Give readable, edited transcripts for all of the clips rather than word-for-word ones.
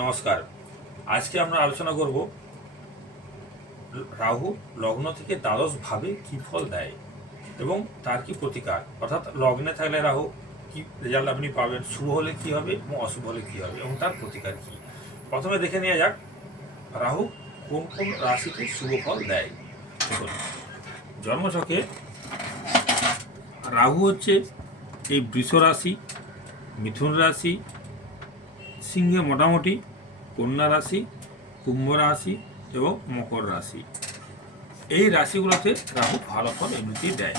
নমস্কার। আজকে আমরা আলোচনা করব রাহু লগ্ন থেকে দ্বাদশ ভাবে কি ফল দেয় এবং তার কি প্রতিকার, অর্থাৎ লগ্নে থাকলে রাহু কি রেজাল্ট আপনি পাবেন, শুভ হলে কি হবে এবং অশুভ হলে কি হবে এবং তার প্রতিকার কি। প্রথমে দেখে নেওয়া যাক রাহু কোন কোন রাশিতে শুভ ফল দেয়। দেখুন, জন্মছকে রাহু হচ্ছে এই বৃষ রাশি, মিথুন রাশি, সিংহে মোটামুটি, কন্যা রাশি, কুম্ভ রাশি এবং মকর রাশি। এই রাশিগুলোতে রাহু ভালো ফল এমনিতেই দেয়।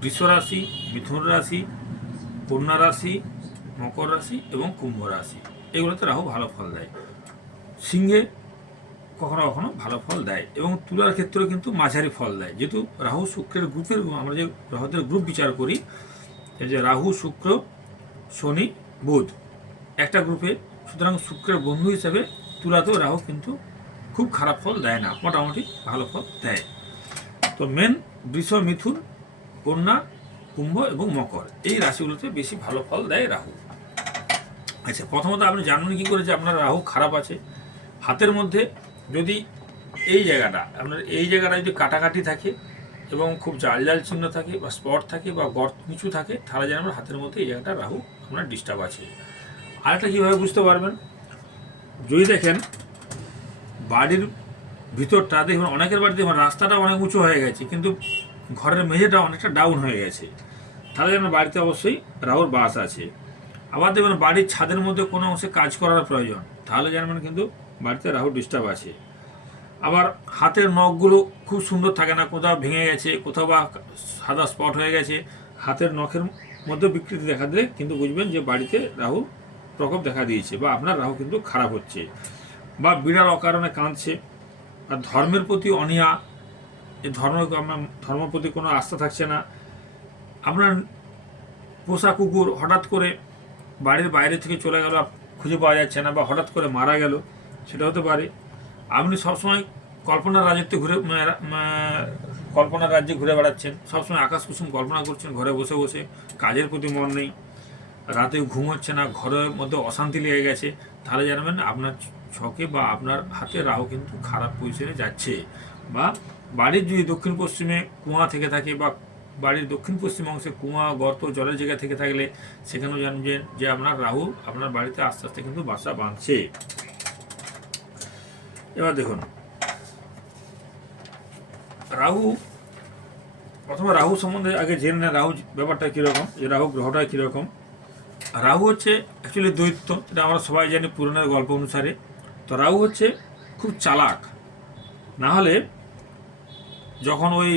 বৃষ রাশি, মিথুন রাশি, কন্যা রাশি, মকর রাশি এবং কুম্ভ রাশি, এগুলোতে রাহু ভালো ফল দেয়। সিংহে কখনো কখনো ভালো ফল দেয় এবং তুলার ক্ষেত্রেও কিন্তু মাঝারি ফল দেয়, যেহেতু রাহু শুক্রের গ্রুপের, আমরা যে গ্রহদের গ্রুপ বিচার করি, এই যে রাহু, শুক্র, শনি, বুধ একটা গ্রুপে, সুতরাং শুক্রের বন্ধু হিসেবে তুলাতেও রাহু কিন্তু খুব খারাপ ফল দেয় না, মোটামুটি ভালো ফল দেয়। তো মেন বৃষ, মিথুন, কন্যা, কুম্ভ এবং মকর, এই রাশিগুলোতে বেশি ভালো ফল দেয় রাহু। আচ্ছা, প্রথমত আপনি জানবেন কী করে যে আপনার রাহু খারাপ আছে? হাতের মধ্যে যদি এই জায়গাটা যদি কাটাকাটি থাকে এবং খুব জাল জাল চিহ্ন থাকে বা স্পট থাকে বা গর্ত নিচু থাকে, তাহলে জানবেন হাতের মধ্যে এই জায়গাটা রাহু আপনার ডিস্টার্ব আছে। আরেকটা কীভাবে বুঝতে পারবেন, যদি দেখেন বাড়ির ভিতরটা, দেখবেন অনেকের বাড়িতে রাস্তাটা অনেক উঁচু হয়ে গেছে কিন্তু ঘরের মেঝেটা অনেকটা ডাউন হয়ে গেছে, তাহলে যেন বাড়িতে অবশ্যই রাহুর বাস আছে। আবার দেখবেন বাড়ির ছাদের মধ্যে কোনো অংশে কাজ করার প্রয়োজন, তাহলে জানবেন কিন্তু বাড়িতে রাহু ডিস্টার্ব আছে। আবার হাতের নখগুলো খুব সুন্দর থাকে না, কোথাও ভেঙে গেছে, কোথাও বা সাদা স্পট হয়ে গেছে, হাতের নখের মধ্যে বিকৃতি দেখা দিলে কিন্তু বুঝবেন যে বাড়িতে রাহু প্রকোপ দেখা দিয়েছে বা আপনার রাহু কিন্তু খারাপ হচ্ছে। বা বিড়াল অকারণে কাঁদছে, আর ধর্মের প্রতি অনীহা, এই ধর্মের প্রতি কোনো আস্থা থাকছে না, আপনার পোষা কুকুর হঠাৎ করে বাড়ির বাইরে থেকে চলে গেল, খুঁজে পাওয়া যাচ্ছে না, বা হঠাৎ করে মারা গেল, সেটা হতে পারে। আপনি সবসময় কল্পনার রাজ্যে ঘুরে বেড়াচ্ছেন, সবসময় আকাশ কুসুম কল্পনা করছেন ঘরে বসে বসে, কাজের প্রতি মন নেই, রাতে ঘুম হচ্ছে না, ঘরের মধ্যে অশান্তি লেগে গেছে, তাহলে জানবেন আপনার ছকে বা আপনার হাতে রাহু কিন্তু খারাপ পজিশনে যাচ্ছে। বা বাড়ির যদি দক্ষিণ পশ্চিমে কুয়া থেকে থাকে বা বাড়ির দক্ষিণ পশ্চিম অংশে কুয়া, গর্ত, জলের জায়গা থেকে থাকলে সেখানেও জানবেন যে আপনার রাহু আপনার বাড়িতে আস্তে আস্তে কিন্তু বাসা বাঁধছে। এবার দেখুন, রাহু, প্রথমে রাহু সম্বন্ধে আগে জেনে নেন রাহু ব্যাপারটা কীরকম, যে রাহু গ্রহটা কীরকম। রাহু হচ্ছে অ্যাকচুয়ালি দৈত্য, এটা আমরা সবাই জানি পুরাণের গল্প অনুসারে। তো রাহু হচ্ছে খুব চালাক, না হলে যখন ওই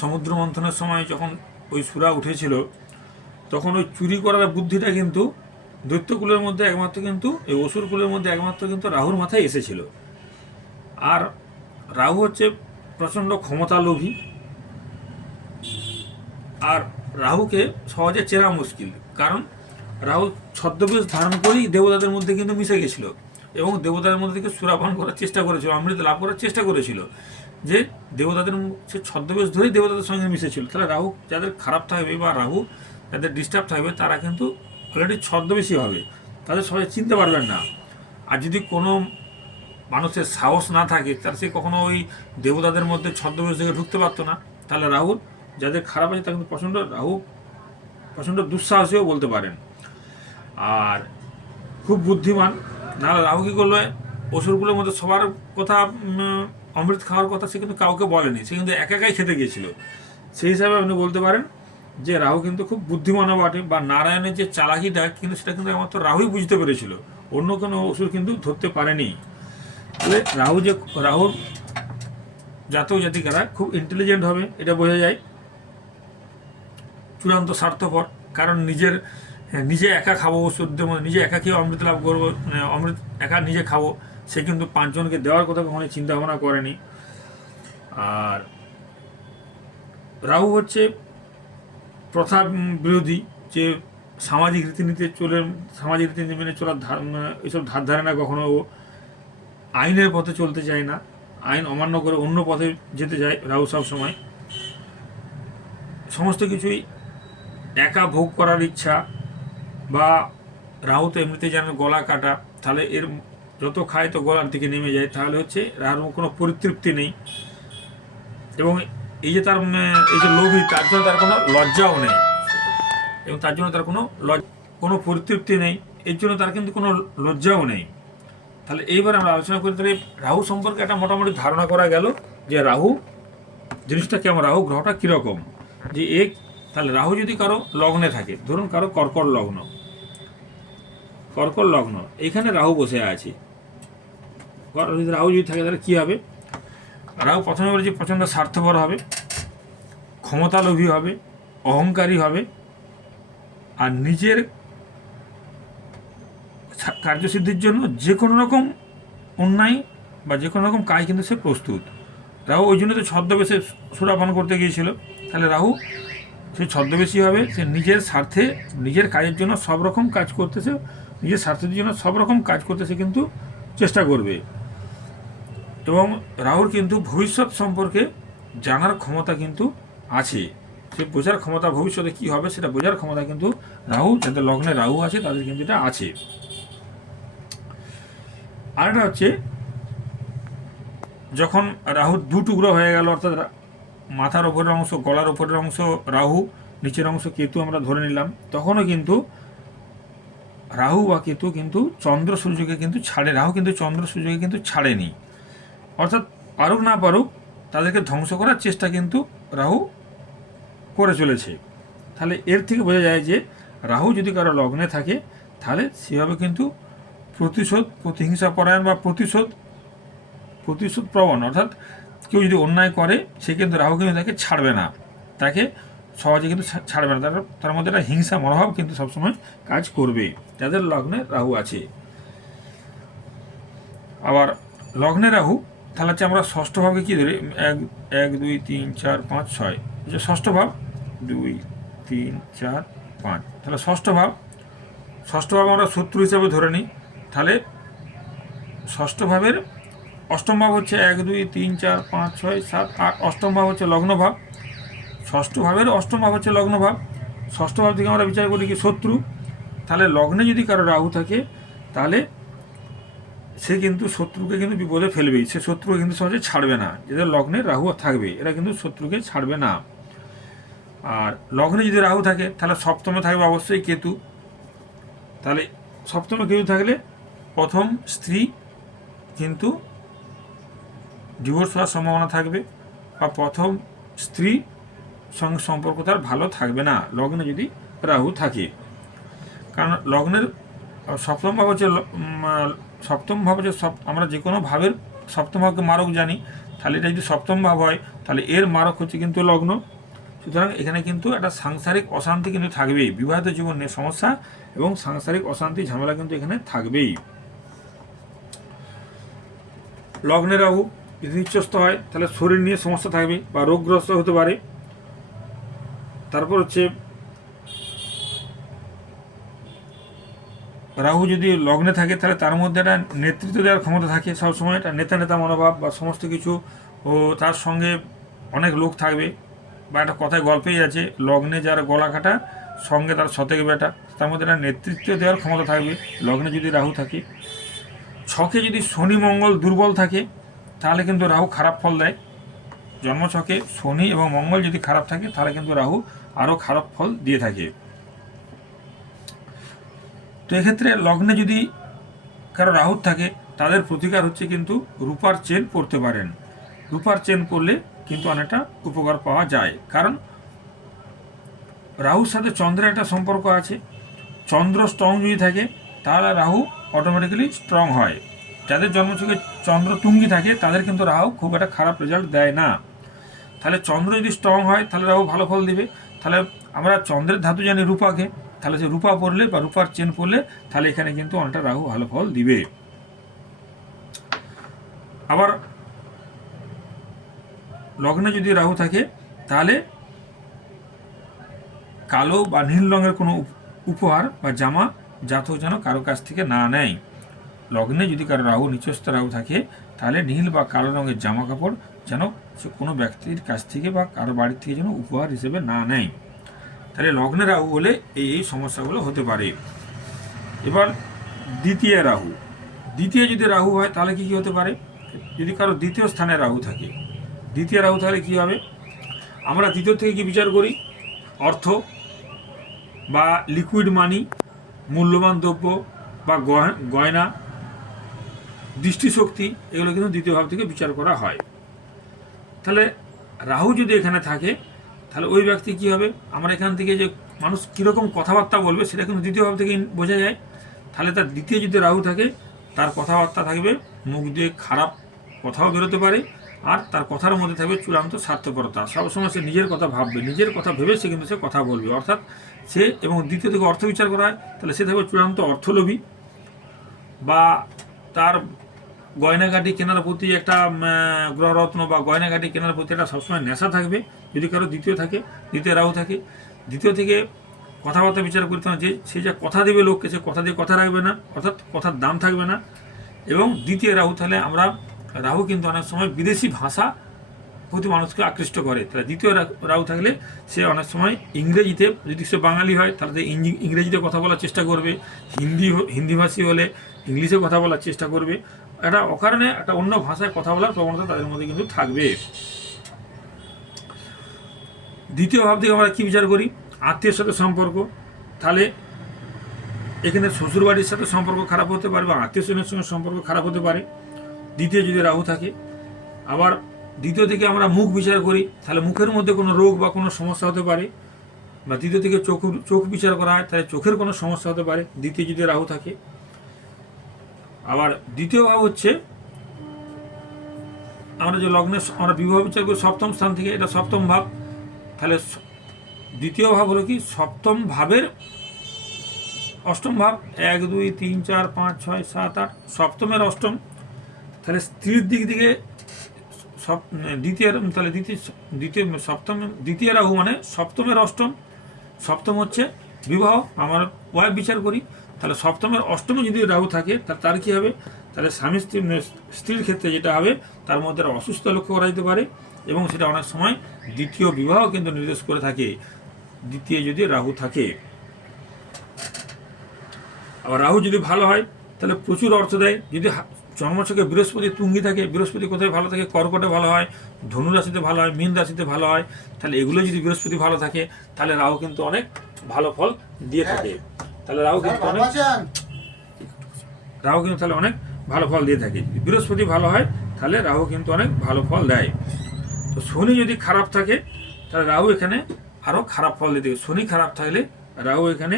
সমুদ্র মন্থনের সময় যখন ওই সুরা উঠেছিল, তখন ওই চুরি করার বুদ্ধিটা কিন্তু দৈত্যকুলের মধ্যে একমাত্র, কিন্তু এই অসুরকুলের মধ্যে একমাত্র কিন্তু রাহুর মাথায় এসেছিল। আর রাহু হচ্ছে প্রচণ্ড ক্ষমতালোভী, আর রাহুকে সহজে চেনা মুশকিল, কারণ রাহু ছদ্মবেশ ধারণ করেই দেবতাদের মধ্যে কিন্তু মিশে গেছিল এবং দেবতাদের মধ্যে থেকে সুরাপান করার চেষ্টা করেছিল, অমৃত লাভ করার চেষ্টা করেছিল, যে দেবতাদের সে ছদ্মবেশ ধরেই দেবতাদের সঙ্গে মিশেছিল। তাহলে রাহু যাদের খারাপ থাকবে বা রাহু যাদের ডিস্টার্ব থাকবে, তারা কিন্তু অলরেডি ছদ্মবেশী হবে, তাদের সবাই চিনতে পারবেন না। আর যদি কোনো মানুষের সাহস না থাকে, তার সে কখনো ওই দেবতাদের মধ্যে ছদ্মবেশ থেকে ঢুকতে পারতো না। তাহলে রাহুর যাদের খারাপ আছে, তারা কিন্তু প্রচণ্ড দুঃসাহসীও বলতে পারেন। আর খুব বুদ্ধিমান, নাহলে রাহু কী করলো, অসুরগুলোর মধ্যে সবার কথা, অমৃত খাওয়ার কথা সে কিন্তু কাউকে বলেনি, সে কিন্তু একাই খেতে গিয়েছিল। সেই হিসাবে আপনি বলতে পারেন যে রাহু কিন্তু খুব বুদ্ধিমানও বটে, বা নারায়ণের যে চালাকিটা কিন্তু সেটা কিন্তু একমাত্র রাহুই বুঝতে পেরেছিল, অন্য কোনো অসুর কিন্তু ধরতে পারেনি। তাহলে রাহুর জাতক জাতিকারা খুব ইন্টেলিজেন্ট হবে, এটা বোঝা যায়। চূড়ান্ত স্বার্থপর, কারণ নিজে একা খাবো, ওষুধের মধ্যে নিজে একা খেয়ে অমৃত লাভ করবো, অমৃত একা নিজে খাবো, সে কিন্তু পাঁচজনকে দেওয়ার কথা কখনোই চিন্তা ভাবনা করেনি। আর রাহু হচ্ছে প্রথা বিরোধী, যে সামাজিক রীতিনীতি মেনে চলার এইসব ধার ধারে না কখনো। ও আইনের পথে চলতে চায় না, আইন অমান্য করে অন্য পথে যেতে চায় রাহু সব সময়। সমস্ত কিছুই একা ভোগ করার ইচ্ছা, বা রাহু তো এমনিতে যেন গলা কাটা, তাহলে এর যত খায় তো গলার দিকে নেমে যায়, তাহলে হচ্ছে রাহুর কোনো পরিতৃপ্তি নেই। এবং এই যে তার এই যে লোভী, তার জন্য তার কোনো লজ্জাও নেই, এবং তার জন্য তার কোনো পরিতৃপ্তি নেই, এর জন্য তার কিন্তু কোনো লজ্জাও নেই। তাহলে এইবার আমরা আলোচনা করি, তাহলে রাহু সম্পর্কে একটা মোটামুটি ধারণা করা গেল যে রাহু জিনিসটা কেমন, রাহু গ্রহটা কীরকম। যে তাহলে রাহু যদি কারো লগ্নে থাকে, ধরুন কারো কর্কট লগ্ন, এখানে রাহু বসে আছে, রাহু যদি থাকে তাহলে কী হবে? রাহু প্রথমে বলেছি প্রচণ্ড স্বার্থপর হবে, ক্ষমতালোভী হবে, অহংকারী হবে, আর নিজের কার্যসিদ্ধির জন্য যে কোনো রকম অন্যায় বা যে কোনো রকম কাজ কিন্তু সে প্রস্তুত। রাহু ওই জন্য তো ছদ্মবেশে সুরাপান করতে গিয়েছিল। তাহলে রাহু সে ছদ্মবেশী হবে, সে নিজের স্বার্থে, নিজের কাজের জন্য সব রকম কাজ করতেছে, নিজের স্বার্থের জন্য সব রকম কাজ করতেছে কিন্তু চেষ্টা করবে। এবং রাহুর কিন্তু ভবিষ্যৎ সম্পর্কে জানার ক্ষমতা কিন্তু আছে, সে বোঝার ক্ষমতা, ভবিষ্যতে কী হবে সেটা বোঝার ক্ষমতা কিন্তু রাহু, যাদের লগ্নে রাহু আছে তাদের কিন্তু এটা আছে। আরেকটা হচ্ছে, যখন রাহু দু টুকরো হয়ে গেল, অর্থাৎ মাথার ওপরের অংশ, গলার ওপরের অংশ রাহু, নিচের অংশ কেতু আমরা ধরে নিলাম, তখনও কিন্তু রাহু বা কেতু কিন্তু চন্দ্র সূর্যকে কিন্তু ছাড়ে, রাহু কিন্তু চন্দ্র সূর্যকে কিন্তু ছাড়েনি। অর্থাৎ পারুক না পারুক তাদেরকে ধ্বংস করার চেষ্টা কিন্তু রাহু করে চলেছে। তাহলে এর থেকে বোঝা যায় যে রাহু যদি কারো লগ্নে থাকে তাহলে সেভাবে কিন্তু প্রতিহিংসা পরায়ণ বা প্রতিশোধ প্রবণ, অর্থাৎ কেউ যদি অন্যায় করে সে কিন্তু রাহু কিন্তু তাকে ছাড়বে না, তাকে সহজে কিন্তু ছাড়বে না, তার মধ্যে একটা হিংসা মনোভাব কিন্তু সবসময় কাজ করবে যাদের লগ্নে রাহু আছে। আবার লগ্নে রাহু, তাহলে হচ্ছে আমরা ষষ্ঠ ভাবকে কী ধরি, 1 2 3 4 5 6, যে ষষ্ঠ ভাব 2 3 4 5, তাহলে ষষ্ঠ ভাব আমরা শত্রু হিসাবে ধরে নিই। তাহলে ষষ্ঠ ভাবের অষ্টম ভাব হচ্ছে 1 2 3 4 5 6 7 8, অষ্টম ভাব হচ্ছে লগ্নভাব, ষষ্ঠ ভাবের অষ্টম ভাব হচ্ছে লগ্নভাব। ষষ্ঠ ভাব থেকে আমরা বিচার করি কি শত্রু। তাহলে লগ্নে যদি কারো রাহু থাকে তাহলে সে কিন্তু শত্রুকে কিন্তু বিপদে ফেলবেই, সে শত্রুকে কিন্তু সহজে ছাড়বে না। যাদের লগ্নে রাহু থাকবে এরা কিন্তু শত্রুকে ছাড়বে না। আর লগ্নে যদি রাহু থাকে তাহলে সপ্তমে থাকবে অবশ্যই কেতু। তাহলে সপ্তমে কেতু থাকলে প্রথম স্ত্রী কিন্তু ডিভোর্স হওয়ার সম্ভাবনা থাকবে, বা প্রথম স্ত্রী সঙ্গে সম্পর্ক তার ভালো থাকবে না লগ্নে যদি রাহু থাকে। কারণ লগ্নের সপ্তম ভাব হচ্ছে আমরা যে কোনো ভাবের সপ্তম ভাবকে মারক জানি, তাহলে এটা যদি সপ্তম ভাব হয় তাহলে এর মারক হচ্ছে কিন্তু লগ্ন। সুতরাং এখানে কিন্তু একটা সাংসারিক অশান্তি কিন্তু থাকবেই, বিবাহিত জীবনের সমস্যা এবং সাংসারিক অশান্তি ঝামেলা কিন্তু এখানে থাকবেই। লগ্নে রাহু যদি নিচস্থ হয় তাহলে শরীর নিয়ে সমস্যা থাকবে বা রোগগ্রস্ত হতে পারে। তারপর হচ্ছে রাহু যদি লগ্নে থাকে তাহলে তার মধ্যে একটা নেতৃত্ব দেওয়ার ক্ষমতা থাকে, সবসময় একটা নেতা মনোভাব বা সমস্ত কিছু, ও তার সঙ্গে অনেক লোক থাকবে। বা একটা কথায় গল্পেই আছে, লগ্নে যার গলা কাটা সঙ্গে তার শতেক বেটা, তার মধ্যে একটা নেতৃত্ব দেওয়ার ক্ষমতা থাকবে লগ্নে যদি রাহু থাকে। ছকে যদি শনি মঙ্গল দুর্বল থাকে তাহলে কিন্তু রাহু খারাপ ফল দেয়। জন্মছকে শনি এবং মঙ্গল যদি খারাপ থাকে তাহলে কিন্তু রাহু আরও খারাপ ফল দিয়ে থাকে। তো এক্ষেত্রে লগ্নে যদি কারো রাহু থাকে তাদের প্রতিকার হচ্ছে কিন্তু রূপার চেন পরতে পারেন। রূপার চেন পরলে কিন্তু অনেকটা উপকার পাওয়া যায়, কারণ রাহুর সাথে চন্দ্রের একটা সম্পর্ক আছে। চন্দ্র স্ট্রং যদি থাকে তাহলে রাহু অটোমেটিক্যালি স্ট্রং হয়। যাদের জন্মছকে চন্দ্র তুঙ্গি থাকে তাদের কিন্তু রাহু খুব একটা খারাপ রেজাল্ট দেয় না। তাহলে চন্দ্র যদি স্ট্রং হয় তাহলে রাহু ভালো ফল দিবে। তাহলে আমরা চন্দ্রের ধাতু জানি রূপাকে, তাহলে সে রূপা পড়লে বা রূপার চেন পড়লে তাহলে এখানে কিন্তু অনেকটা রাহু ভালো ফল দিবে। আবার লগ্নে যদি রাহু থাকে তাহলে কালো বা নীল রঙের কোনো উপহার বা জামা জাতক যেন কারো কাছ থেকে না নেয়। লগ্নে যদি কারো রাহু নিচস্থ রাহু থাকে তাহলে নীল বা কালো রঙের জামা কাপড় যেন সে কোনো ব্যক্তির কাছ থেকে বা কারো বাড়ির থেকে যেন উপহার হিসেবে না নেয়। তাহলে লগ্নে রাহু হলে এই সমস্যাগুলো হতে পারে। এবার দ্বিতীয় রাহু, দ্বিতীয় যদি রাহু হয় তাহলে কি হতে পারে, যদি কারো দ্বিতীয় স্থানে রাহু থাকে, দ্বিতীয় রাহু তাহলে কী হবে, আমরা দ্বিতীয় থেকে কি বিচার করি, অর্থ বা লিকুইড মানি, মূল্যবান দ্রব্য বা গয়না, দৃষ্টিশক্তি, এগুলো কিন্তু দ্বিতীয় ভাব থেকে বিচার করা হয়। তাহলে রাহু যদি এখানে থাকে তাহলে ওই ব্যক্তি কী হবে, আমরা এখান থেকে যে মানুষ কীরকম কথাবার্তা বলবে সেটা কিন্তু দ্বিতীয় ভাব থেকে বোঝা যায়। তাহলে তার দ্বিতীয় যদি রাহু থাকে তার কথাবার্তা থাকবে, মুখ দিয়ে খারাপ কথাও বেরোতে পারে, আর তার কথার মধ্যে থাকবে চূড়ান্ত স্বার্থপরতা। সবসময় সে নিজের কথা ভাববে, নিজের কথা ভেবে সে কিন্তু সে কথা বলবে, অর্থাৎ সে, এবং দ্বিতীয় থেকে অর্থ বিচার করা হয় তাহলে সে থাকবে চূড়ান্ত অর্থলোভী, বা তার গয়নাগাটি কেনার প্রতি একটা গ্রহরত্ন বা গয়নাগাটি কেনার প্রতি একটা সবসময় নেশা থাকবে যদি কারো দ্বিতীয় থাকে, দ্বিতীয় রাহু থাকে। দ্বিতীয় থেকে কথাবার্তা বিচার করতে হবে, যে সে যা কথা দেবে লোককে সে কথা দিয়ে কথা রাখবে না, অর্থাৎ কথার দাম থাকবে না। এবং দ্বিতীয় রাহু তাহলে আমরা, রাহু কিন্তু অনেক সময় বিদেশি ভাষা প্রতি মানুষকে আকৃষ্ট করে, তাহলে দ্বিতীয় রাহু থাকলে সে অনেক সময় ইংরেজিতে, যদি সে বাঙালি হয় তাহলে ইংরেজিতে কথা বলার চেষ্টা করবে, হিন্দিভাষী হলে ইংলিশে কথা বলার চেষ্টা করবে, একটা অকারণে একটা অন্য ভাষায় কথা বলার প্রবণতা তাদের মধ্যে কিন্তু থাকবে। দ্বিতীয় ভাব থেকে আমরা কী বিচার করি, আত্মীয়ের সাথে সম্পর্ক, তাহলে এখানে শ্বশুরবাড়ির সাথে সম্পর্ক খারাপ হতে পারে বা আত্মীয় স্বজনের সঙ্গে সম্পর্ক খারাপ হতে পারে দ্বিতীয় যদি রাহু থাকে। আবার দ্বিতীয় থেকে আমরা মুখ বিচার করি, তাহলে মুখের মধ্যে কোনো রোগ বা কোনো সমস্যা হতে পারে, বা দ্বিতীয় থেকে চোখ বিচার করা হয় তাহলে চোখের কোনো সমস্যা হতে পারে দ্বিতীয় যদি রাহু থাকে। আবার দ্বিতীয় ভাব হচ্ছে, আমরা যে লগ্নে আমরা বিবাহ বিচার করি সপ্তম স্থান থেকে, এটা সপ্তম ভাব, তাহলে দ্বিতীয় ভাব হলো কি সপ্তম ভাবের অষ্টম ভাব, 1 2 3 4 5 6 7 8, সপ্তমের অষ্টম, তাহলে স্ত্রীর দিক থেকে দ্বিতীয়, তাহলে দ্বিতীয় রাহু মানে সপ্তমের অষ্টম, সপ্তম হচ্ছে বিবাহ, আমার ওয়াইফ বিচার করি, তাহলে সপ্তমের অষ্টমে যদি রাহু থাকে তার কী হবে, তাহলে স্বামী স্ত্রীর ক্ষেত্রে যেটা হবে তার মধ্যে অসুস্থ লক্ষ্য করা যেতে পারে, এবং সেটা অনেক সময় দ্বিতীয় বিবাহ কিন্তু নির্দেশ করে থাকে দ্বিতীয় যদি রাহু থাকে। আবার রাহু যদি ভালো হয় তাহলে প্রচুর অর্থ দেয়। যদি জন্মছকে বৃহস্পতি তুঙ্গি থাকে, বৃহস্পতি কোথায় ভালো থাকে, কর্কটে ভালো হয়, ধনু রাশিতে ভালো হয়, মীন রাশিতে ভালো হয়, তাহলে এগুলো যদি বৃহস্পতি ভালো থাকে তাহলে রাহু কিন্তু অনেক ভালো ফল দিয়ে থাকে। তাহলে রাহু কিন্তু তাহলে অনেক ভালো ফল দিয়ে থাকে। বৃহস্পতি ভালো হয় তাহলে রাহু কিন্তু অনেক ভালো ফল দেয়। তো শনি যদি খারাপ থাকে তাহলে রাহু এখানে আরও খারাপ ফল দিয়ে থাকে। শনি খারাপ থাকলে রাহু এখানে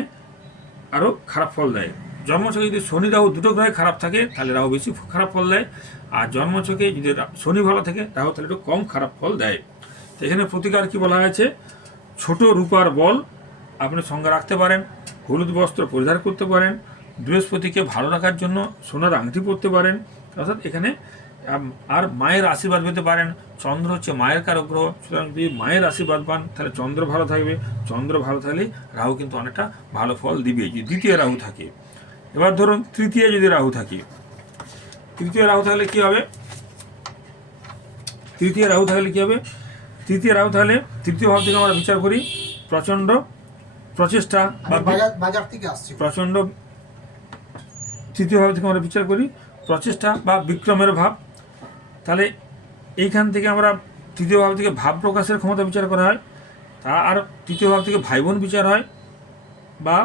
আরও খারাপ ফল দেয়। জন্মছকে যদি শনি রাহু দুটো গ্রহে খারাপ থাকে তাহলে রাহু বেশি খারাপ ফল দেয়, আর জন্মছকে যদি শনি ভালো থাকে রাহু তাহলে একটু কম খারাপ ফল দেয়। তো এখানে প্রতিকার কি বলা হয়েছে, ছোট রূপার বল আপনি সঙ্গে রাখতে পারেন, হলুদ বস্ত্র পরিধান করতে পারেন, বৃহস্পতিকে ভালো রাখার জন্য সোনার আংটি পরতে পারেন, অর্থাৎ এখানে আর মায়ের আশীর্বাদ পেতে পারেন। চন্দ্র হচ্ছে মায়ের কারক গ্রহ, সুতরাং যদি মায়ের আশীর্বাদ পান তাহলে চন্দ্র ভালো থাকবে, চন্দ্র ভালো থাকলে রাহু কিন্তু অনেকটা ভালো ফল দিবে যদি দ্বিতীয় রাহু থাকে। এবার ধরুন তৃতীয় যদি রাহু থাকে, তৃতীয় রাহু থাকলে কি হবে, তৃতীয় রাহু থাকলে তৃতীয় ভাব থেকে আমরা বিচার করি প্রচণ্ড প্রচেষ্টা প্রচণ্ড, তৃতীয় ভাব থেকে আমরা বিচার করি প্রচেষ্টা বা বিক্রমের ভাব। তাহলে এইখান থেকে আমরা তৃতীয় ভাব থেকে ভাব প্রকাশের ক্ষমতা বিচার করা হয়, আর তৃতীয় ভাব থেকে ভাই বোন বিচার হয়, বা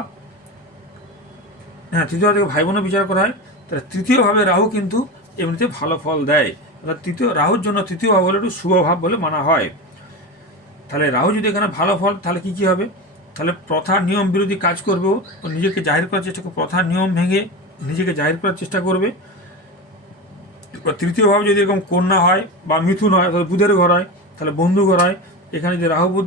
তৃতীয় ভাব থেকে ভাই বোনও বিচার করা হয়। তাহলে তৃতীয়ভাবে রাহু কিন্তু এমনিতে ভালো ফল দেয়, অর্থাৎ রাহুর জন্য তৃতীয় ভাব হলো একটু শুভ ভাব বলে মানা হয়। তাহলে রাহু যদি এখানে ভালো ফল তাহলে কী হবে, তাহলে প্রথা নিয়ম বিরোধী কাজ করবে, ও নিজেকে জাহির করার চেষ্টা করবে, প্রথা নিয়ম ভেঙে নিজেকে জাহির করার চেষ্টা করবে। তৃতীয় ভাব যদি এরকম কন্যা হয় বা মিথুন হয়, অর্থাৎ বুধের ঘর হয়, তাহলে বন্ধু ঘর হয়। এখানে যদি রাহু বুধ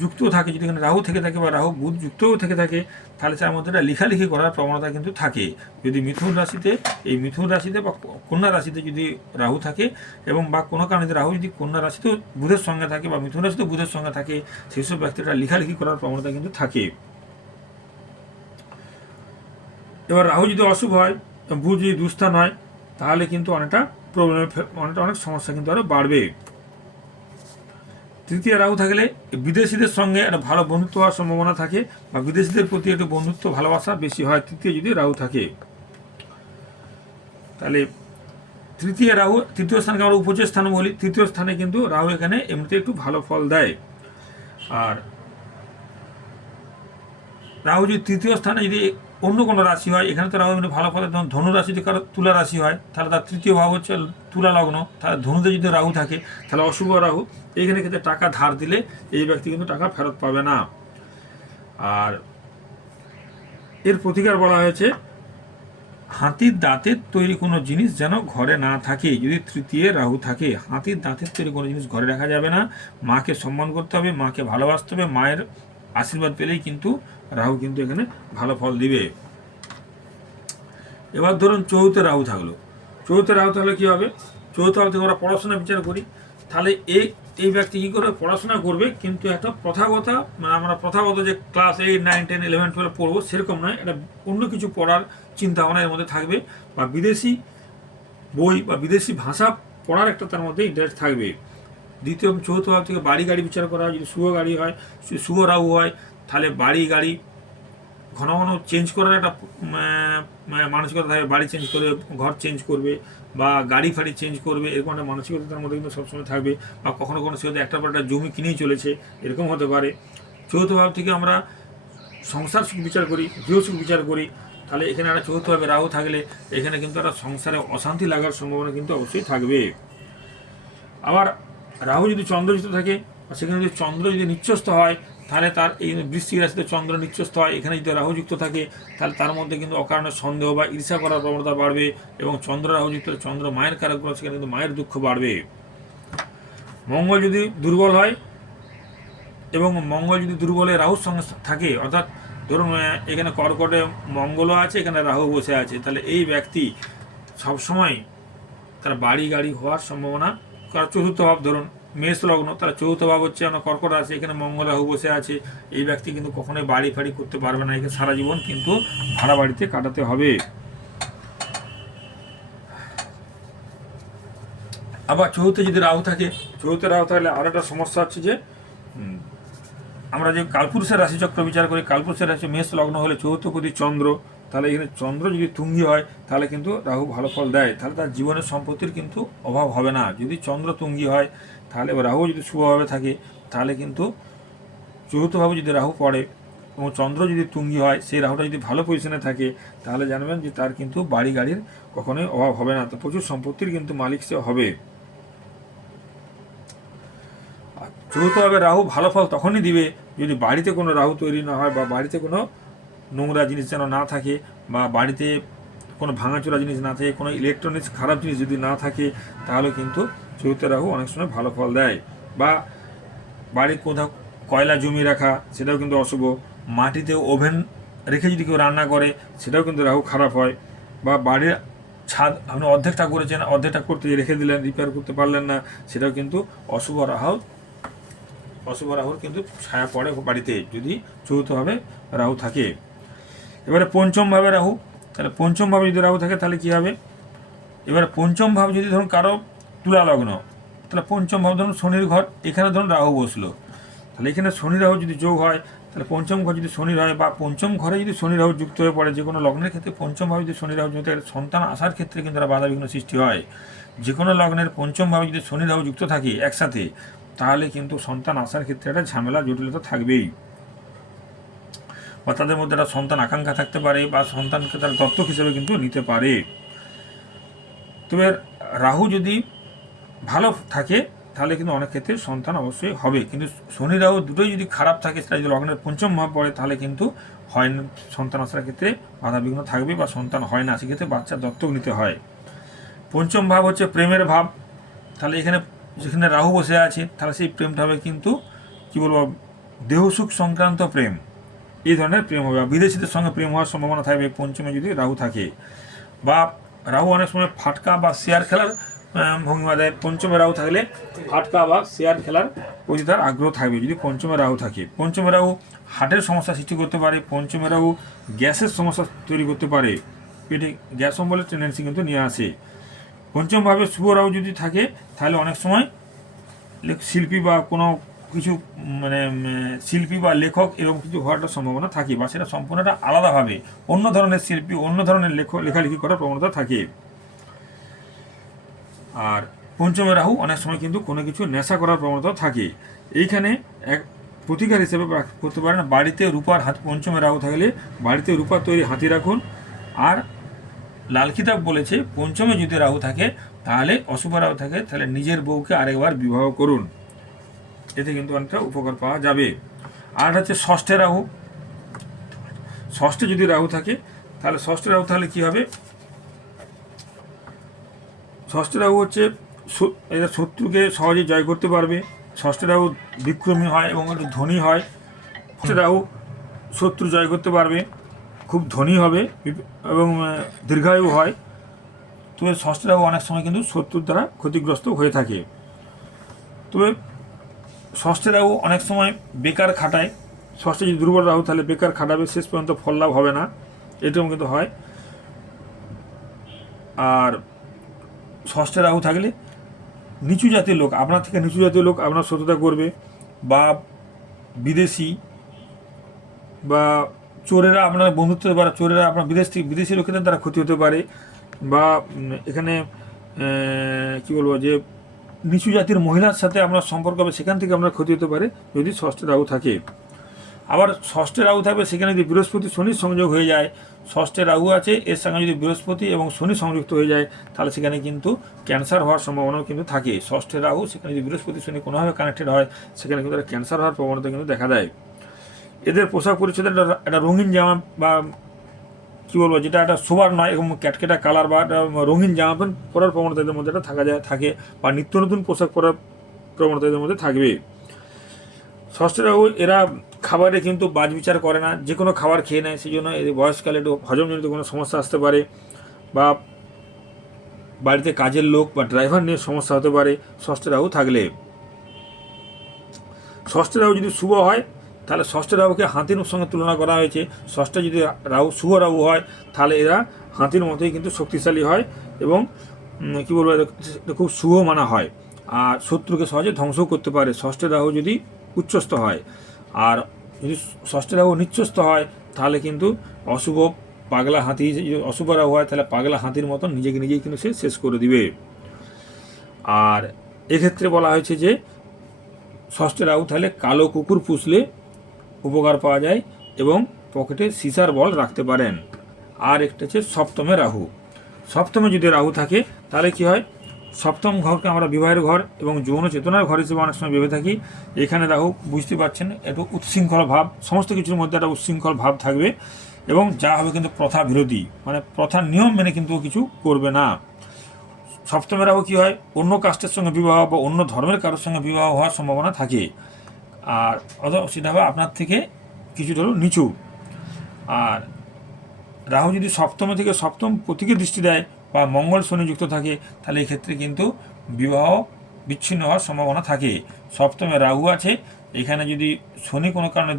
যুক্ত থাকে, যদি এখানে রাহু থেকে থাকে বা রাহু বুধ যুক্তও থেকে থাকে তাহলে তার মধ্যে একটা লেখালেখি করার প্রবণতা কিন্তু থাকে। যদি মিথুন রাশিতে বা কন্যা রাশিতে যদি রাহু থাকে, এবং বা কোনো কারণে যদি রাহু যদি কন্যা রাশিতেও বুধের সঙ্গে থাকে বা মিথুন রাশিতেও বুধের সঙ্গে থাকে, সেই সব ব্যক্তিরা লেখালেখি করার প্রবণতা কিন্তু থাকে। এবার রাহু যদি অশুভ হয়, বুধ যদি দুস্থান হয় তাহলে কিন্তু অনেকটা অনেক সমস্যা কিন্তু আরও বাড়বে। তৃতীয় রাহু থাকলে বিদেশিদের সঙ্গে একটা ভালো বন্ধুত্ব হওয়ার সম্ভাবনা থাকে, বা বিদেশিদের প্রতি একটু বন্ধুত্ব ভালোবাসা বেশি হয় তৃতীয় যদি রাহু থাকে। তাহলে তৃতীয় স্থানকে আমরা উপচের স্থান বলি। তৃতীয় স্থানে কিন্তু রাহু এখানে এমনিতে একটু ভালো ফল দেয়। আর রাহু যদি তৃতীয় স্থানে যদি অন্য কোনো রাশি হয়, এখানে তো রাহু ভালো ফল, যেমন ধনু রাশি যদি কারো তুলা রাশি হয়, তাহলে তার তৃতীয় ভাব হচ্ছে তুলা লগ্ন, তাহলে ধনুতে যদি রাহু থাকে তাহলে অশুভ রাহু। এইখানে ক্ষেত্রে টাকা ধার দিলে এই ব্যক্তি কিন্তু টাকা ফেরত পাবে না। আর এর প্রতিকার বলা হয়েছে হাতির দাঁতের তৈরি কোনো জিনিস যেন ঘরে না থাকে। যদি তৃতীয় রাহু থাকে, হাতির দাঁতের তৈরি কোনো জিনিস ঘরে রাখা যাবে না। মাকে সম্মান করতে হবে, মাকে ভালোবাসতে হবে, মায়ের আশীর্বাদ পেলেই কিন্তু রাহু কিন্তু এখানে ভালো ফল দিবে। এবার ধরুন চৌথে রাহু থাকলো। চৌথে রাহু থাকলে কী হবে? চৌথ রাহু থেকে আমরা পড়াশোনা বিচার করি, তাহলে এই ব্যক্তি কী করবে? পড়াশোনা করবে, কিন্তু একটা প্রথাগত, মানে আমরা প্রথাগত যে ক্লাস 8, 9, 10, 11, 12 পড়বো সেরকম নয়, এটা অন্য কিছু পড়ার চিন্তা ভাবনা এর মধ্যে থাকবে, বা বিদেশি বই বা বিদেশি ভাষা পড়ার একটা তার মধ্যে ইন্টারেস্ট থাকবে। দ্বিতীয় চৌথ ভাব থেকে বাড়ি গাড়ি বিচার করা হয়। যদি শুভ গাড়ি হয়, শুভ রাহু হয়, তাহলে বাড়ি গাড়ি ঘন ঘন চেঞ্জ করার একটা মানসিকতা থাকবে। বাড়ি চেঞ্জ করবে, ঘর চেঞ্জ করবে, বা গাড়ি ফাড়ি চেঞ্জ করবে, এরকম একটা মানসিকতা তার মধ্যে কিন্তু সবসময় থাকবে। বা কখনো কখনো সে হয়তো একটা পর একটা জমি কিনেই চলেছে, এরকম হতে পারে। চৌথ ভাব থেকে আমরা সংসার সুখ বিচার করি, গৃহ সুখ বিচার করি, তাহলে এখানে একটা চৌথভাবে রাহু থাকলে এখানে কিন্তু একটা সংসারে অশান্তি লাগার সম্ভাবনা কিন্তু অবশ্যই থাকবে। আবার রাহু যদি চন্দ্রযুক্ত থাকে, সেখানে যদি চন্দ্র যদি নিচ্ছস্থ হয়, তাহলে তার এই বৃশ্চিক রাশিতে চন্দ্র নিচ্ছস্থ হয়, এখানে যদি রাহুযুক্ত থাকে তাহলে তার মধ্যে কিন্তু অকারণে সন্দেহ বা ঈর্ষা করার প্রবণতা বাড়বে। এবং চন্দ্র রাহুযুক্ত, চন্দ্র মায়ের কারক, সেখানে কিন্তু মায়ের দুঃখ বাড়বে। মঙ্গল যদি দুর্বল হয়, এবং মঙ্গল যদি দুর্বলে রাহুর সঙ্গে থাকে, অর্থাৎ ধরুন এখানে কর্কটে মঙ্গলও আছে, এখানে রাহু বসে আছে, তাহলে এই ব্যক্তি সবসময় তার বাড়ি গাড়ি হওয়ার সম্ভাবনা। কারণ চতুর্থ ভাব ধরুন মেষ লগ্ন, তার চতুর্থ ভাব হচ্ছে আমরা কর্কট আছে, এখানে মঙ্গল রাহু বসে আছে, এই ব্যক্তি কিন্তু কখনোই বাড়ি ফাড়ি করতে পারবে না, এখানে সারা জীবন কিন্তু ভাড়া বাড়িতে কাটাতে হবে। আবার চতুর্থে যদি রাহু থাকে, চতুর্থে রাহু থাকলে আরও একটা সমস্যা হচ্ছে যে আমরা যে কালপুরুষের রাশিচক্র বিচার করি, কালপুরুষের রাশি মেষ লগ্ন হলে চতুর্থপতি চন্দ্র, তাহলে এখানে চন্দ্র যদি তুঙ্গি হয় তাহলে কিন্তু রাহু ভালো ফল দেয়, তাহলে তার জীবনের সম্পত্তির কিন্তু অভাব হবে না। যদি চন্দ্র তুঙ্গি হয় তাহলে, রাহু যদি শুভভাবে থাকে তাহলে কিন্তু চতুর্থভাবে যদি রাহু পড়ে এবং চন্দ্র যদি তুঙ্গি হয়, সেই রাহুটা যদি ভালো পজিশনে থাকে, তাহলে জানবেন যে তার কিন্তু বাড়ি গাড়ির কখনোই অভাব হবে না, তো প্রচুর সম্পত্তির কিন্তু মালিক সে হবে। চতুর্থভাবে রাহু ভালো ফল তখনই দিবে যদি বাড়িতে কোনো রাহু তৈরি না হয়, বা বাড়িতে কোনো নোংরা জিনিস যেন না থাকে, বা বাড়িতে কোনো ভাঙাচোরা জিনিস না থাকে, কোনো ইলেকট্রনিক্স খারাপ জিনিস যদি না থাকে, তাহলে কিন্তু চতুর্থ রাহু অনেক সময় ভালো ফল দেয়। বা বাড়ির কোথাও কয়লা জমিয়ে রাখা, সেটাও কিন্তু অশুভ। মাটিতে ওভেন রেখে যদি কেউ রান্না করে, সেটাও কিন্তু রাহু খারাপ হয়। বা বাড়ির ছাদ আপনি অর্ধেকটা করেছেন, অর্ধেকটা করতে রেখে দিলেন, রিপেয়ার করতে পারলেন না, সেটাও কিন্তু অশুভ রাহুর কিন্তু ছায়া পড়ে বাড়িতে যদি চতুর্থভাবে রাহু থাকে। এবারে পঞ্চমভাবে রাহু, তাহলে পঞ্চমভাবে যদি রাহু থাকে তাহলে কী হবে? এবারে পঞ্চম ভাব যদি ধরুন কারো তুলা লগ্ন, তাহলে পঞ্চম ভাব ধরুন শনির ঘর, এখানে ধরুন রাহু বসলো, তাহলে এখানে শনি রাহু যদি যোগ হয়, তাহলে পঞ্চম ঘর যদি শনি হয়, বা পঞ্চম ঘরে যদি শনি রাহু যুক্ত হয়ে পড়ে, যে কোনো লগ্নের ক্ষেত্রে পঞ্চম ভাবে যদি শনি রাহু যুক্ত হয়, সন্তান আসার ক্ষেত্রে কিন্তু একটা বাধাবিঘ্ন সৃষ্টি হয়। যে কোনো লগ্নের পঞ্চম ভাবে যদি শনি রাহু যুক্ত থাকে একসাথে, তাহলে কিন্তু সন্তান আসার ক্ষেত্রে একটা ঝামেলা জটিলতা থাকবেই, বা তাদের মধ্যে একটা সন্তান আকাঙ্ক্ষা থাকতে পারে, বা সন্তানকে তারা দত্তক হিসেবে কিন্তু নিতে পারে। তবে রাহু যদি ভালো থাকে তাহলে কিন্তু অনেক ক্ষেত্রে সন্তান অবশ্যই হবে, কিন্তু শনি রাহু দুটোই যদি খারাপ থাকে, সেটা যদি লগ্নের পঞ্চম ভাব পড়ে, তাহলে কিন্তু হয় না, সন্তান আসার ক্ষেত্রে বাধাবিঘ্ন থাকবে, বা সন্তান হয় না, সেক্ষেত্রে বাচ্চা দত্তক নিতে হয়। পঞ্চম ভাব হচ্ছে প্রেমের ভাব, তাহলে এখানে যেখানে রাহু বসে আছে, তাহলে সেই প্রেমটা হবে কিন্তু কী বলবো, দেহসুখ সংক্রান্ত প্রেম, এই ধরনের প্রেম হবে। বিদেশিদের সঙ্গে প্রেম হওয়ার সম্ভাবনা থাকবে পঞ্চমে যদি রাহু থাকে। বা রাহু অনেক সময় ফাটকা বা শেয়ার খেলার ভঙ্গিমা দেয়, পঞ্চমে রাহু থাকলে ফাটকা বা শেয়ার খেলার প্রতি তার আগ্রহ থাকবে যদি পঞ্চমে রাহু থাকে। পঞ্চমে রাহু হার্টের সমস্যা সৃষ্টি করতে পারে, পঞ্চমে রাহু গ্যাসের সমস্যা তৈরি করতে পারে, পেটে গ্যাস অম্বলের টেন্ডেন্সি কিন্তু নিয়ে আসে। পঞ্চমভাবে শুভ রাহু যদি থাকে তাহলে অনেক সময় শিল্পী বা কোনো কিছু শিল্পী বা লেখক এরকম কিছু হওয়ার একটা সম্ভাবনা থাকে, বা সেটা সম্পূর্ণ একটা আলাদাভাবে অন্য ধরনের শিল্পী, অন্য ধরনের লেখালেখি করার প্রবণতা থাকে। আর পঞ্চমে রাহু অনেক সময় কিন্তু কোনো কিছু নেশা করার প্রবণতা থাকে। এইখানে এক প্রতিকার হিসেবে করতে পারেন, বাড়িতে রূপার হাতি, পঞ্চমে রাহু থাকলে বাড়িতে রূপার তৈরি হাতি রাখুন। আর লাল কিতাব বলেছে পঞ্চমে যদি রাহু থাকে, তাহলে অশুভ রাহু থাকে, তাহলে নিজের বউকে আরেকবার বিবাহ করুন, এতে কিন্তু অনেকটা উপকার পাওয়া যাবে। আর হচ্ছে ষষ্ঠে রাহু, ষষ্ঠে যদি রাহু থাকে তাহলে ষষ্ঠে রাহু তাহলে কী হবে, ষষ্ঠে রাহু হচ্ছে এরা শত্রুকে সহজে জয় করতে পারবে। ষষ্ঠে রাহু বিক্রমী হয় এবং একটু ধনী হয়। ষষ্ঠে রাহু শত্রু জয় করতে পারবে, খুব ধনী হবে এবং দীর্ঘায়ু হয়। তবে ষষ্ঠে রাহু অনেক সময় কিন্তু শত্রুর দ্বারা ক্ষতিগ্রস্ত হয়ে থাকে। তবে ষষ্ঠে রাহু অনেক সময় বেকার খাটায়। ষষ্ঠে যদি দুর্বল রাহু তাহলে বেকার খাটাবে, শেষ পর্যন্ত ফল লাভ হবে না, এরকম কিন্তু হয়। আর ষষ্ঠে রাহু থাকলে নিচু জাতির লোক, আপনার থেকে নিচু জাতীয় লোক আপনার শত্রুতা করবে, বা বিদেশি বা চোরেরা আপনার বন্ধুত্ব হতে পারে, চোরেরা আপনার বিদেশি লোকেদের দ্বারা ক্ষতি হতে পারে, বা এখানে কী বলবো যে নিচু জাতির মহিলার সাথে আপনার সম্পর্ক হবে, সেখান থেকে আপনার ক্ষতি হতে পারে যদি ষষ্ঠে রাহু থাকে। আবার ষষ্ঠে রাহু থাকবে সেখানে যদি বৃহস্পতি শনির সংযোগ হয়ে যায়, ষষ্ঠে রাহু আছে এর সঙ্গে যদি বৃহস্পতি এবং শনি সংযুক্ত হয়ে যায়, তাহলে সেখানে কিন্তু ক্যান্সার হওয়ার সম্ভাবনাও কিন্তু থাকে। ষষ্ঠে রাহু সেখানে যদি বৃহস্পতি শনি কোনোভাবে কানেক্টেড হয়, সেখানে কিন্তু ক্যান্সার হওয়ার প্রবণতা কিন্তু দেখা দেয়। এদের পোশাক পরিচ্ছদের একটা রঙিন জামা বা কী বলবো, যেটা একটা শোবার নয়, এরকম ক্যাটকেটা কালার বা রঙিন জামা প্যান্ট পরার প্রবণতা এদের মধ্যে একটা থাকে, বা নিত্য নতুন পোশাক পরার প্রবণতা এদের মধ্যে থাকবে। ষষ্ঠে রাহু এরা খাবারে কিন্তু বাজ বিচার করে না, যে কোনো খাবার খেয়ে নেয়, সেই জন্য এদের বয়সকালে একটু হজমজনিত কোনো সমস্যা আসতে পারে, বা বাড়িতে কাজের লোক বা ড্রাইভার নিয়ে সমস্যা হতে পারে ষষ্ঠে রাহু থাকলে। ষষ্ঠে রাহু যদি শুভ হয়, তাহলে ষষ্ঠে রাহুকে হাতির সঙ্গে তুলনা করা হয়েছে। ষষ্ঠে যদি রাহু শুভ রাহু হয়, তাহলে এরা হাতির মতোই কিন্তু শক্তিশালী হয় এবং কী বলবো, খুব শুভ মানা হয়, আর শত্রুকে সহজে ধ্বংসও করতে পারে ষষ্ঠে রাহু যদি উচ্চস্থ হয়। আর যদি ষষ্ঠে রাহু নিচ্চস্থ হয়, তাহলে কিন্তু অশুভ পাগলা হাতি, অশুভ রাহু হয় তাহলে পাগলা হাতির মতন নিজেকে নিজেই কিন্তু সে শেষ করে দিবে। আর এক্ষেত্রে বলা হয়েছে যে ষষ্ঠে রাহু তাহলে কালো কুকুর পুষলে উপকার পাওয়া যায় এবং পকেটে সিসার বল রাখতে পারেন। আর একটা হচ্ছে সপ্তমে রাহু, সপ্তমে যদি রাহু থাকে তাহলে কি হয়, সপ্তম ঘরকে আমরা বিবাহের ঘর এবং যৌন চেতনার ঘর হিসেবে অনেক সময় ভেবে থাকি। এখানে রাহু বুঝতে পারছেন একটু উচ্ছৃঙ্খল ভাব, সমস্ত কিছুর মধ্যে একটা উচ্ছৃঙ্খল ভাব থাকবে এবং যা হবে কিন্তু প্রথা বিরোধী, মানে প্রথার নিয়ম মেনে কিন্তু কিছু করবে না। সপ্তমে রাহু কী হয়, অন্য কাস্টের সঙ্গে বিবাহ বা অন্য ধর্মের কারোর সঙ্গে বিবাহ হওয়ার সম্ভাবনা থাকে, আর সেটা হবে আপনার থেকে কিছুটা হলেও নিচু। আর রাহু যদি সপ্তমে থেকে সপ্তম প্রতীকে দৃষ্টি দেয় বা মঙ্গল শনি যুক্ত থাকে, তাহলে এক্ষেত্রে কিন্তু বিবাহ বিচ্ছিন্ন হওয়ার সম্ভাবনা থাকে। সপ্তমে রাহু আছে, এখানে যদি শনি কোনো কারণে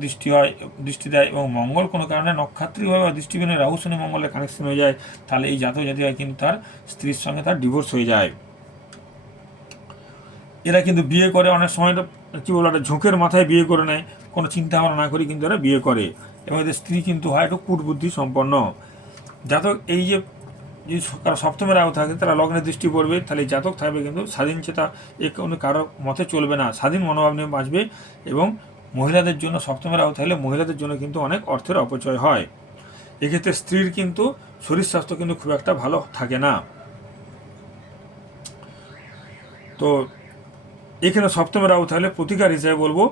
দৃষ্টি দেয় এবং মঙ্গল কোনো কারণে নক্ষত্রিকভাবে দৃষ্টিবিহীন রাহু শনি মঙ্গলের কানেকশন হয়ে যায়, তাহলে এই জাতক জাতিকা কিন্তু তার স্ত্রীর সঙ্গে তার ডিভোর্স হয়ে যায়। এরা কিন্তু বিয়ে করে অনেক সময় কী বলবো, একটা ঝোঁকের মাথায় বিয়ে করে নেয়, কোনো চিন্তা ভাবনা না করে কিন্তু এরা বিয়ে করে, এবং এদের স্ত্রী কিন্তু হয় একটু কূটবুদ্ধি সম্পন্ন। জাতক এই যে কারো সপ্তমে রাহু থাকে, তারা লগ্নের দৃষ্টি পড়বে, তাহলে জাতক থাকবে কিন্তু স্বাধীন চেতা, এ কোনো কারোর মতে চলবে না, স্বাধীন মনোভাব নিয়ে বাঁচবে। এবং মহিলাদের জন্য সপ্তমে রাহু থাকলে মহিলাদের জন্য কিন্তু অনেক অর্থের অপচয় হয়। এক্ষেত্রে স্ত্রীর কিন্তু শরীর স্বাস্থ্য কিন্তু খুব একটা ভালো থাকে না। তো এখানে সপ্তমে রাহু থাকলে প্রতিকার হিসেবে বলবো,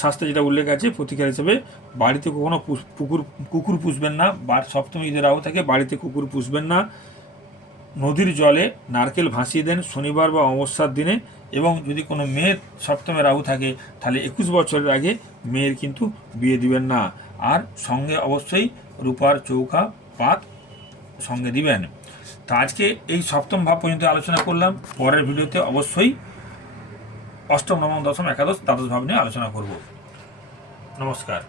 শাস্ত্রে যেটা উল্লেখ আছে, প্রতিকার হিসেবে বাড়িতে কখনো কুকুর পুষবেন না। সপ্তমী যদি রাহু থাকে বাড়িতে কুকুর পুষবেন না। নদীর জলে নারকেল ভাসিয়ে দেন শনিবার বা অমাবস্যার দিনে। এবং যদি কোনো মেয়ের সপ্তমে রাহু থাকে, তাহলে 21 বছরের আগে মেয়ের কিন্তু বিয়ে দিবেন না। আর সঙ্গে অবশ্যই রূপার চৌকা পাত সঙ্গে দিবেন। তো আজকে এই সপ্তম ভাব পর্যন্ত আলোচনা করলাম। পরের ভিডিওতে অবশ্যই অষ্টম, নবম, দশম, একাদশ, দ্বাদশ ভাব নিয়ে আলোচনা করব। নমস্কার।